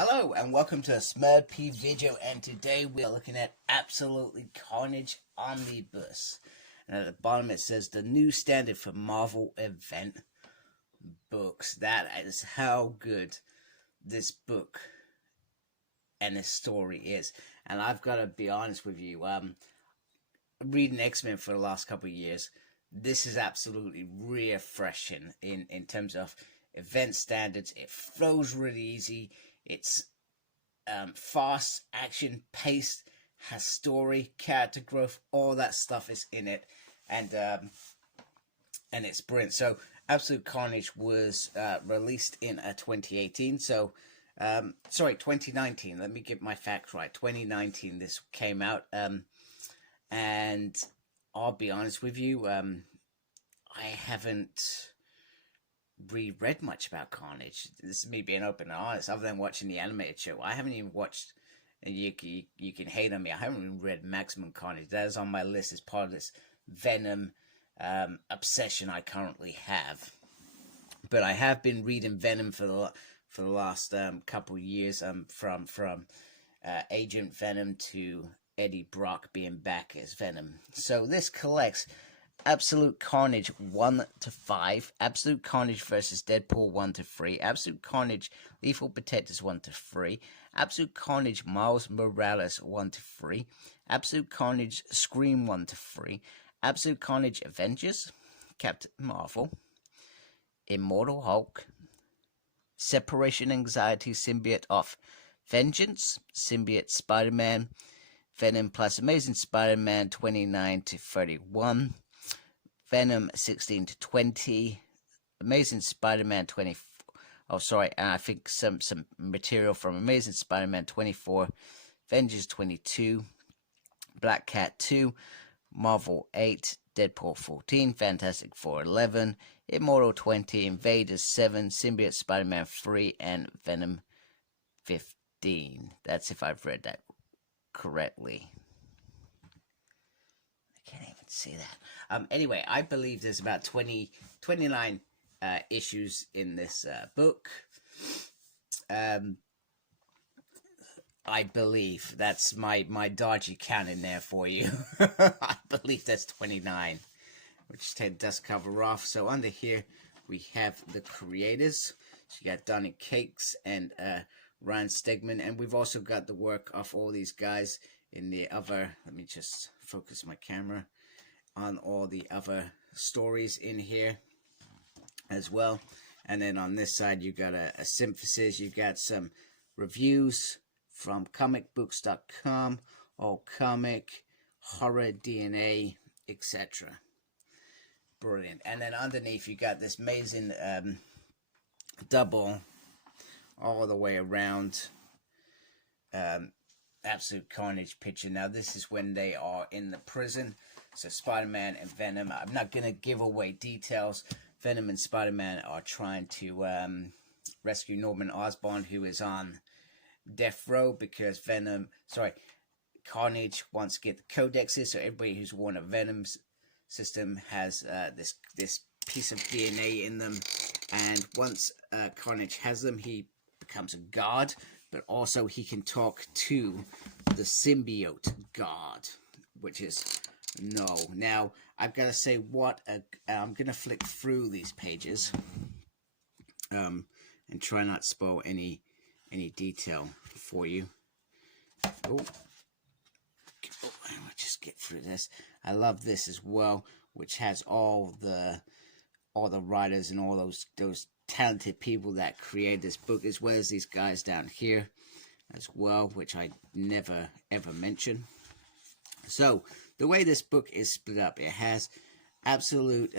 Hello and welcome to a Smurd P video, and today we are looking at Absolutely Carnage Omnibus. And at the bottom it says the new standard for Marvel event books. That is how good this book and this story is. And I've got to be honest with you, reading X-Men for the last couple of years, this is absolutely refreshing in terms of event standards. It flows really easy. It's fast, action-paced, has story, character growth, all that stuff is in it, and it's brilliant. So, Absolute Carnage was released in 2018. So, sorry, 2019. Let me get my facts right. 2019. This came out, and I'll be honest with you. I haven't reread much about Carnage. This is me being open and honest. Other than watching the animated show, I haven't even watched. And you can hate on me. I haven't even read Maximum Carnage. That is on my list as part of this Venom obsession I currently have. But I have been reading Venom for the last couple years. From Agent Venom to Eddie Brock being back as Venom. So this collects Absolute Carnage 1 to 5, Absolute Carnage versus Deadpool 1 to 3, Absolute Carnage Lethal Protectors 1 to 3, Absolute Carnage Miles Morales 1 to 3, Absolute Carnage Scream 1 to 3, Absolute Carnage Avengers, Captain Marvel, Immortal Hulk, Separation Anxiety Symbiote of Vengeance, Symbiote Spider-Man, Venom plus Amazing Spider-Man 29 to 31, Venom 16 to 20, Amazing Spider-Man 24. Oh, sorry, I think some material from Amazing Spider-Man 24, Avengers 22, Black Cat 2, Marvel 8, Deadpool 14, Fantastic Four 11, Immortal 20, Invaders 7, Symbiote Spider-Man 3, and Venom 15. That's if I've read that correctly. I can't even see that. Anyway, I believe there's about 29 issues in this book. I believe that's my dodgy count in there for you. I believe that's 29, which Ted does cover off. So under here we have the creators. So you got Donny Cates and Ryan Stegman, and we've also got the work of all these guys in the other. Let me just focus my camera on all the other stories in here as well. And then on this side you got a synthesis. You got some reviews from comicbooks.com, All Comic, Horror DNA, etc. Brilliant. And then underneath you got this amazing double all the way around Absolute Carnage picture. Now this is when they are in the prison. So Spider-Man and Venom. I'm not going to give away details. Venom and Spider-Man are trying to rescue Norman Osborn, who is on death row because Carnage wants to get the codexes. So everybody who's worn a Venom's system has this piece of DNA in them. And once Carnage has them, he becomes a god. But also he can talk to the symbiote god, which is no. Now, I've got to say I'm going to flick through these pages and try not to spoil any detail for you. I'll just get through this. I love this as well, which has all the writers and all those talented people that create this book, as well as these guys down here as well, which I never ever mention. So the way this book is split up, it has Absolute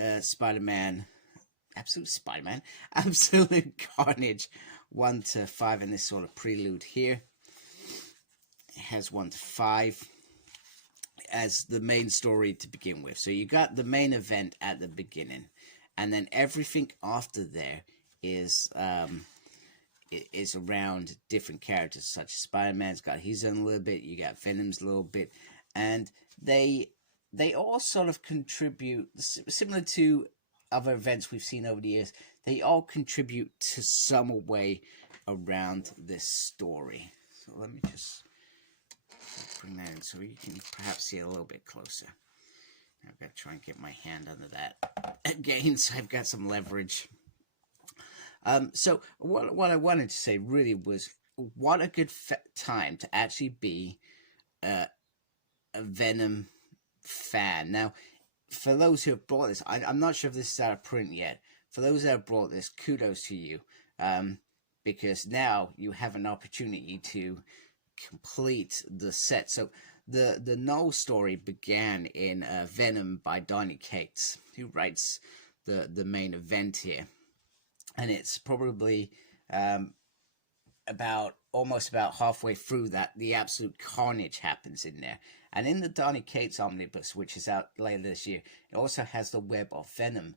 Carnage 1 to 5 in this sort of prelude here. It has 1 to 5 as the main story to begin with. So you got the main event at the beginning, and then everything after there is around different characters, such as Spider-Man's got his own little bit, you got Venom's a little bit, and they all sort of contribute, similar to other events we've seen over the years, they all contribute to some way around this story. So let me just bring that in so you can perhaps see it a little bit closer. I've got to try and get my hand under that again, so I've got some leverage. So what I wanted to say really was, what a good time to actually be a Venom fan. Now, for those who have brought this, I'm not sure if this is out of print yet. For those that have brought this, kudos to you, because now you have an opportunity to complete the set. So the Null story began in Venom by Donny Cates, who writes the main event here, and it's probably almost about halfway through that the absolute carnage happens in there. And in the Donny Cates Omnibus, which is out later this year, it also has the Web of Venom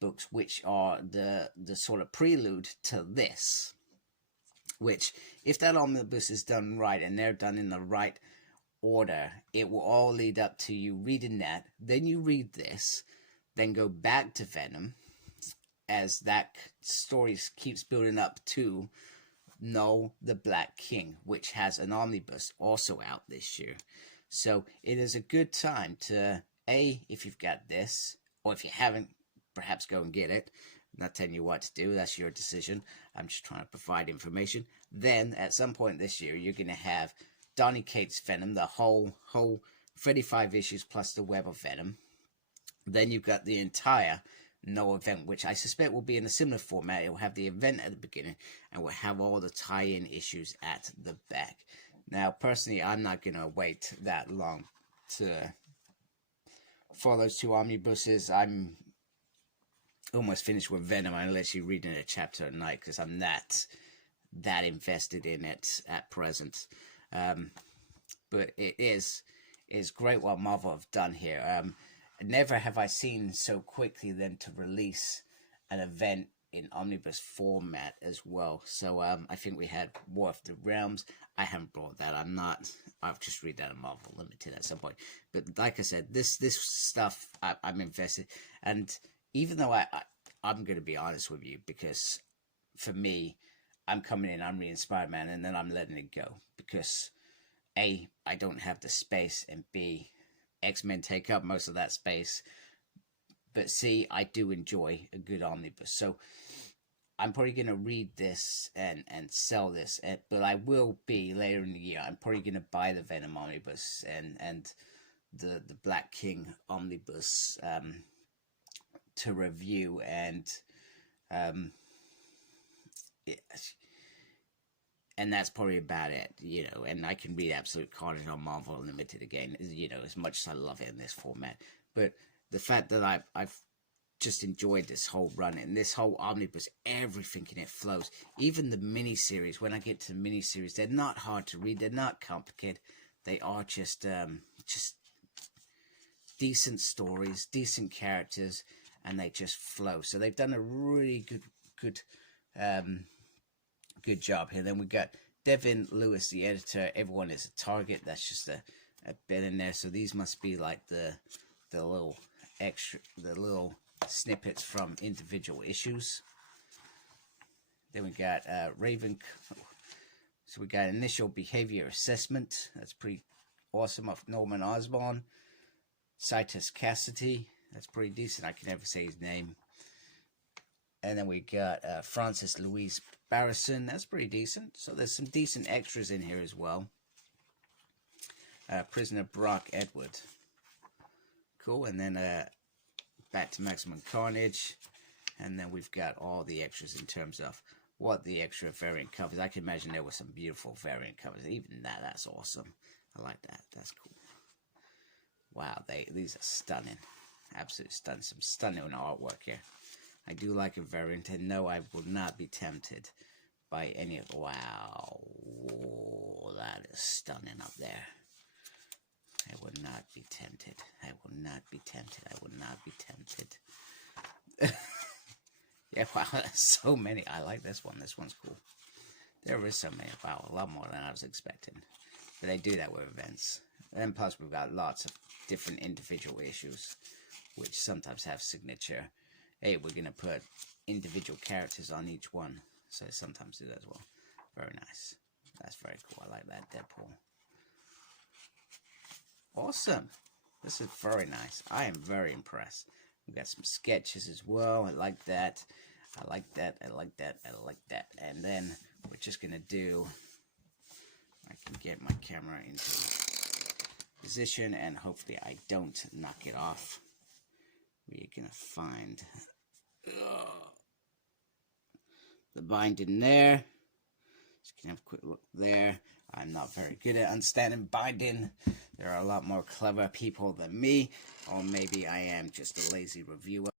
books, which are the sort of prelude to this. Which, if that omnibus is done right and they're done in the right order, it will all lead up to you reading that. Then you read this, then go back to Venom, as that story keeps building up to Null the Black King, which has an omnibus also out this year. So it is a good time to, if you've got this, or if you haven't, perhaps go and get it. I'm not telling you what to do, that's your decision. I'm just trying to provide information. Then, at some point this year, you're going to have Donny Cates Venom, the whole 35 issues plus the Web of Venom. Then you've got the entire No event, which I suspect will be in a similar format. It will have the event at the beginning, and will have all the tie-in issues at the back. Now, personally, I'm not going to wait that long for those two omnibuses. I'm almost finished with Venom, unless you're reading a chapter a night, because I'm not that invested in it at present. But it is great what Marvel have done here. Never have I seen so quickly them to release an event in omnibus format as well. So I think we had War of the Realms. I haven't brought that. I'll just read that in Marvel Limited at some point. But like I said, this stuff I'm invested. And even though I'm going to be honest with you, because for me, I'm coming in, I'm reading Spider-Man, and then I'm letting it go. Because A, I don't have the space, and B, X-Men take up most of that space. But C, I do enjoy a good omnibus. So I'm probably going to read this and sell this. But I will be, later in the year, I'm probably going to buy the Venom omnibus and the Black King omnibus to review. And and that's probably about it, you know. And I can read Absolute Carnage on Marvel Unlimited again, you know, as much as I love it in this format. But the fact that I've just enjoyed this whole run and this whole omnibus, everything in it flows. Even the miniseries, when I get to the miniseries, they're not hard to read, they're not complicated. They are just decent stories, decent characters, and they just flow. So they've done a really good job here. Then we got Devin Lewis, the editor. Everyone is a target. That's just a bit in there. So these must be like the little extra, the little snippets from individual issues. Then we got Raven. So we got Initial Behavior Assessment. That's pretty awesome, of Norman Osborn. Citus Cassidy. That's pretty decent. I can never say his name. And then we got Francis Louise Barrison. That's pretty decent. So there's some decent extras in here as well. Prisoner Brock Edward. Cool. And then back to Maximum Carnage. And then we've got all the extras in terms of what the extra variant covers. I can imagine there were some beautiful variant covers. Even that's awesome. I like that. That's cool. Wow, these are stunning. Absolutely stunning. Some stunning artwork here. I do like a variant, and no, I will not be tempted by any of... Wow. Whoa, that is stunning up there. I will not be tempted. I will not be tempted. I will not be tempted. Yeah, wow, there's so many. I like this one. This one's cool. There is so many. Wow, a lot more than I was expecting. But they do that with events. And plus, we've got lots of different individual issues, which sometimes have signature hey, we're going to put individual characters on each one. So sometimes do that as well. Very nice. That's very cool. I like that, Deadpool. Awesome. This is very nice. I am very impressed. We got some sketches as well. I like that. I like that. I like that. I like that. And then we're just going to do... I can get my camera into position and hopefully I don't knock it off. We're going to find the binding there. Just going to have a quick look there. I'm not very good at understanding binding. There are a lot more clever people than me, or maybe I am just a lazy reviewer.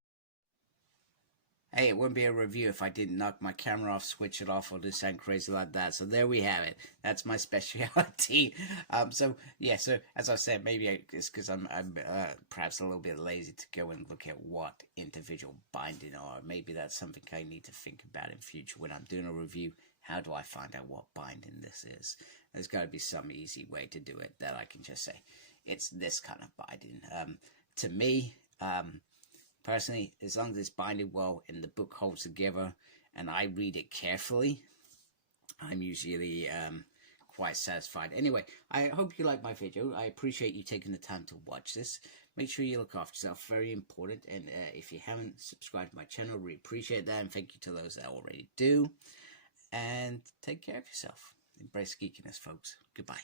Hey, it wouldn't be a review if I didn't knock my camera off, switch it off, or do something crazy like that. So there we have it. That's my specialty. So yeah. So as I said, maybe it's because I'm perhaps a little bit lazy to go and look at what individual binding are. Maybe that's something I need to think about in future when I'm doing a review. How do I find out what binding this is? There's got to be some easy way to do it that I can just say it's this kind of binding. To me, personally, as long as it's binded well and the book holds together and I read it carefully, I'm usually quite satisfied. Anyway, I hope you like my video. I appreciate you taking the time to watch this. Make sure you look after yourself. Very important. And if you haven't subscribed to my channel, really appreciate that. And thank you to those that already do. And take care of yourself. Embrace geekiness, folks. Goodbye.